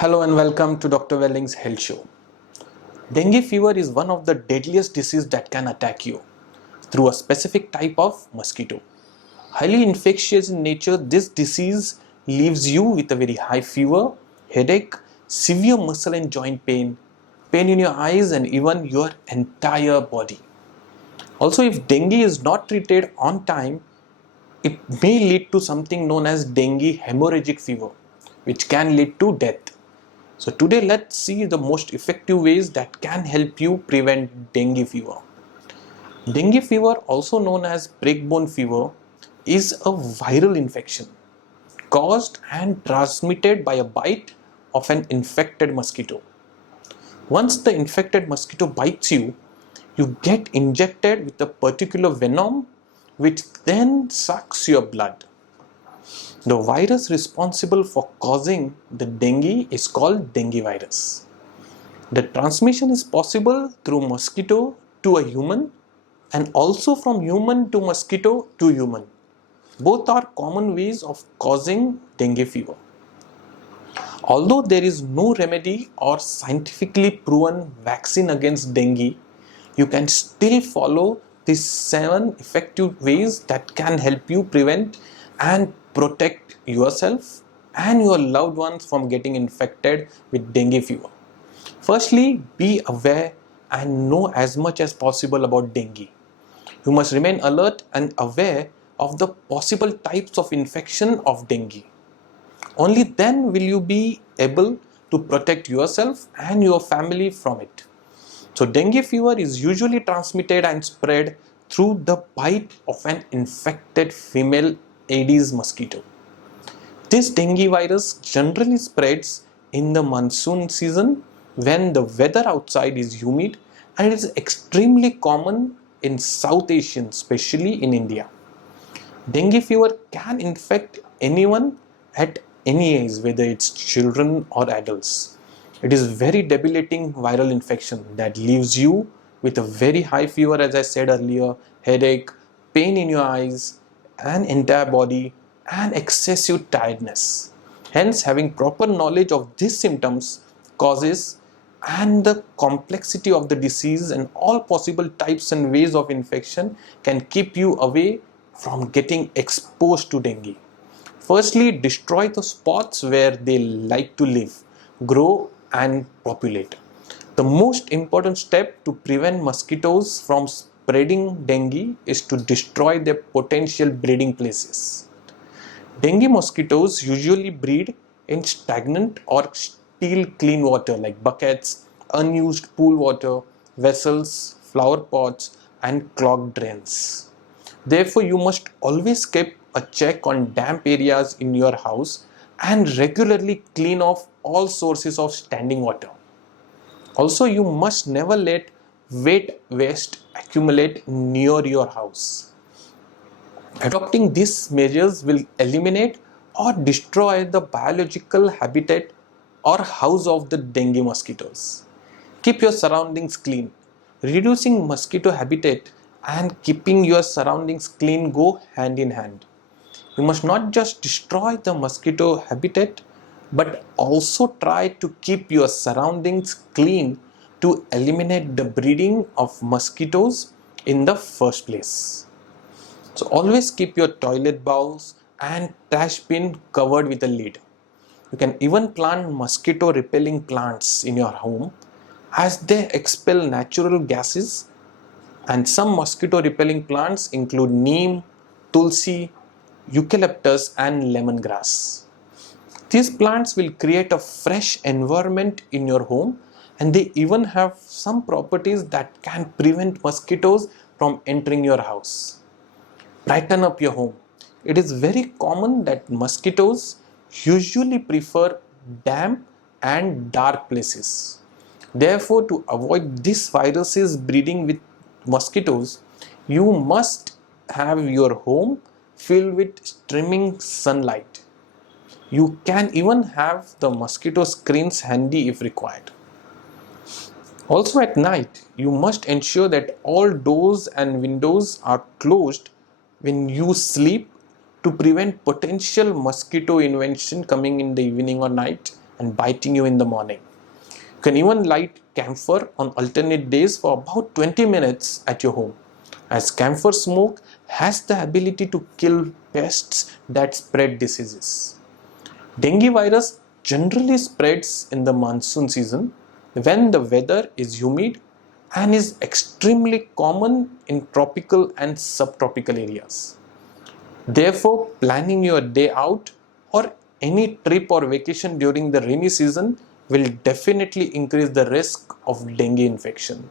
Hello and welcome to Dr. Welling's Health Show. Dengue fever is one of the deadliest diseases that can attack you through a specific type of mosquito. Highly infectious in nature, this disease leaves you with a very high fever, headache, severe muscle and joint pain, pain in your eyes and even your entire body. Also, if dengue is not treated on time, it may lead to something known as dengue hemorrhagic fever, which can lead to death. So today let's see the most effective ways that can help you prevent dengue fever. Dengue fever, also known as breakbone fever, is a viral infection caused and transmitted by a bite of an infected mosquito. Once the infected mosquito bites you, you get injected with a particular venom which then sucks your blood. The virus responsible for causing the dengue is called dengue virus. The transmission is possible through mosquito to a human and also from human to mosquito to human. Both are common ways of causing dengue fever. Although there is no remedy or scientifically proven vaccine against dengue, you can still follow these 7 effective ways that can help you prevent and protect yourself and your loved ones from getting infected with dengue fever. Firstly, be aware and know as much as possible about dengue. You must remain alert and aware of the possible types of infection of dengue. Only then will you be able to protect yourself and your family from it. So dengue fever is usually transmitted and spread through the bite of an infected female Aedes mosquito. This dengue virus generally spreads in the monsoon season when the weather outside is humid, and it is extremely common in South Asia, especially in India. Dengue fever can infect anyone at any age, whether it's children or adults. It is very debilitating viral infection that leaves you with a very high fever, as I said earlier, headache, pain in your eyes and entire body, and excessive tiredness. Hence, having proper knowledge of these symptoms, causes, and the complexity of the disease and all possible types and ways of infection can keep you away from getting exposed to dengue. Firstly, destroy the spots where they like to live, grow and populate. The most important step to prevent mosquitoes from spreading dengue is to destroy their potential breeding places. Dengue mosquitoes usually breed in stagnant or still clean water like buckets, unused pool water, vessels, flower pots and clogged drains. Therefore, you must always keep a check on damp areas in your house and regularly clean off all sources of standing water. Also, you must never let wet waste accumulate near your house. Adopting these measures will eliminate or destroy the biological habitat or house of the dengue mosquitoes. Keep your surroundings clean. Reducing mosquito habitat and keeping your surroundings clean go hand in hand. You must not just destroy the mosquito habitat but also try to keep your surroundings clean to eliminate the breeding of mosquitoes in the first place. So always keep your toilet bowls and trash bin covered with a lid. You can even plant mosquito repelling plants in your home as they expel natural gases, and some mosquito repelling plants include neem, tulsi, eucalyptus and lemongrass. These plants will create a fresh environment in your home, and they even have some properties that can prevent mosquitoes from entering your house. Brighten up your home. It is very common that mosquitoes usually prefer damp and dark places. Therefore, to avoid these viruses breeding with mosquitoes, you must have your home filled with streaming sunlight. You can even have the mosquito screens handy if required. Also at night, you must ensure that all doors and windows are closed when you sleep to prevent potential mosquito invasion coming in the evening or night and biting you in the morning. You can even light camphor on alternate days for about 20 minutes at your home, as camphor smoke has the ability to kill pests that spread diseases. Dengue virus generally spreads in the monsoon season when the weather is humid and is extremely common in tropical and subtropical areas. Therefore, planning your day out or any trip or vacation during the rainy season will definitely increase the risk of dengue infection.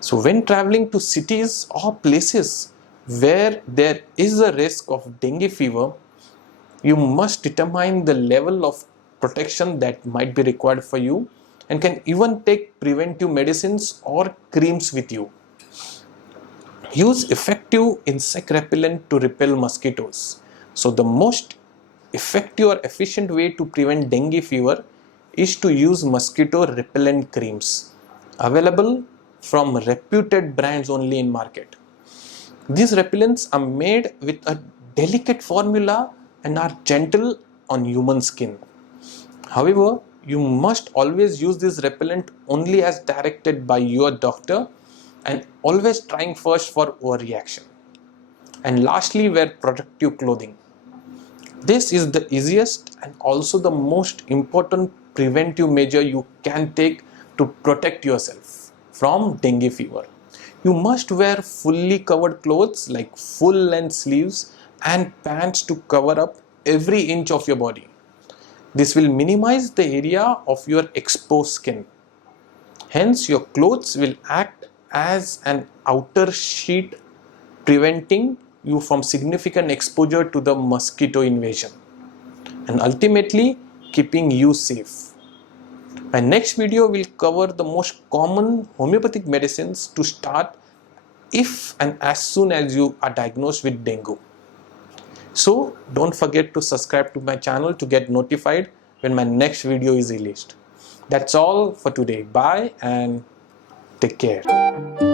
So, when traveling to cities or places where there is a risk of dengue fever, you must determine the level of protection that might be required for you and can even take preventive medicines or creams with you. Use effective insect repellent to repel mosquitoes. So the most effective or efficient way to prevent dengue fever is to use mosquito repellent creams available from reputed brands only in market. These repellents are made with a delicate formula and are gentle on human skin. However, you must always use this repellent only as directed by your doctor and always trying first for overreaction. And lastly, wear protective clothing. This is the easiest and also the most important preventive measure you can take to protect yourself from dengue fever. You must wear fully covered clothes like full length sleeves and pants to cover up every inch of your body. This will minimize the area of your exposed skin. Hence, your clothes will act as an outer sheet, preventing you from significant exposure to the mosquito invasion and ultimately keeping you safe. My next video will cover the most common homeopathic medicines to start if and as soon as you are diagnosed with dengue. So don't forget to subscribe to my channel to get notified when my next video is released. That's all for today. Bye and take care.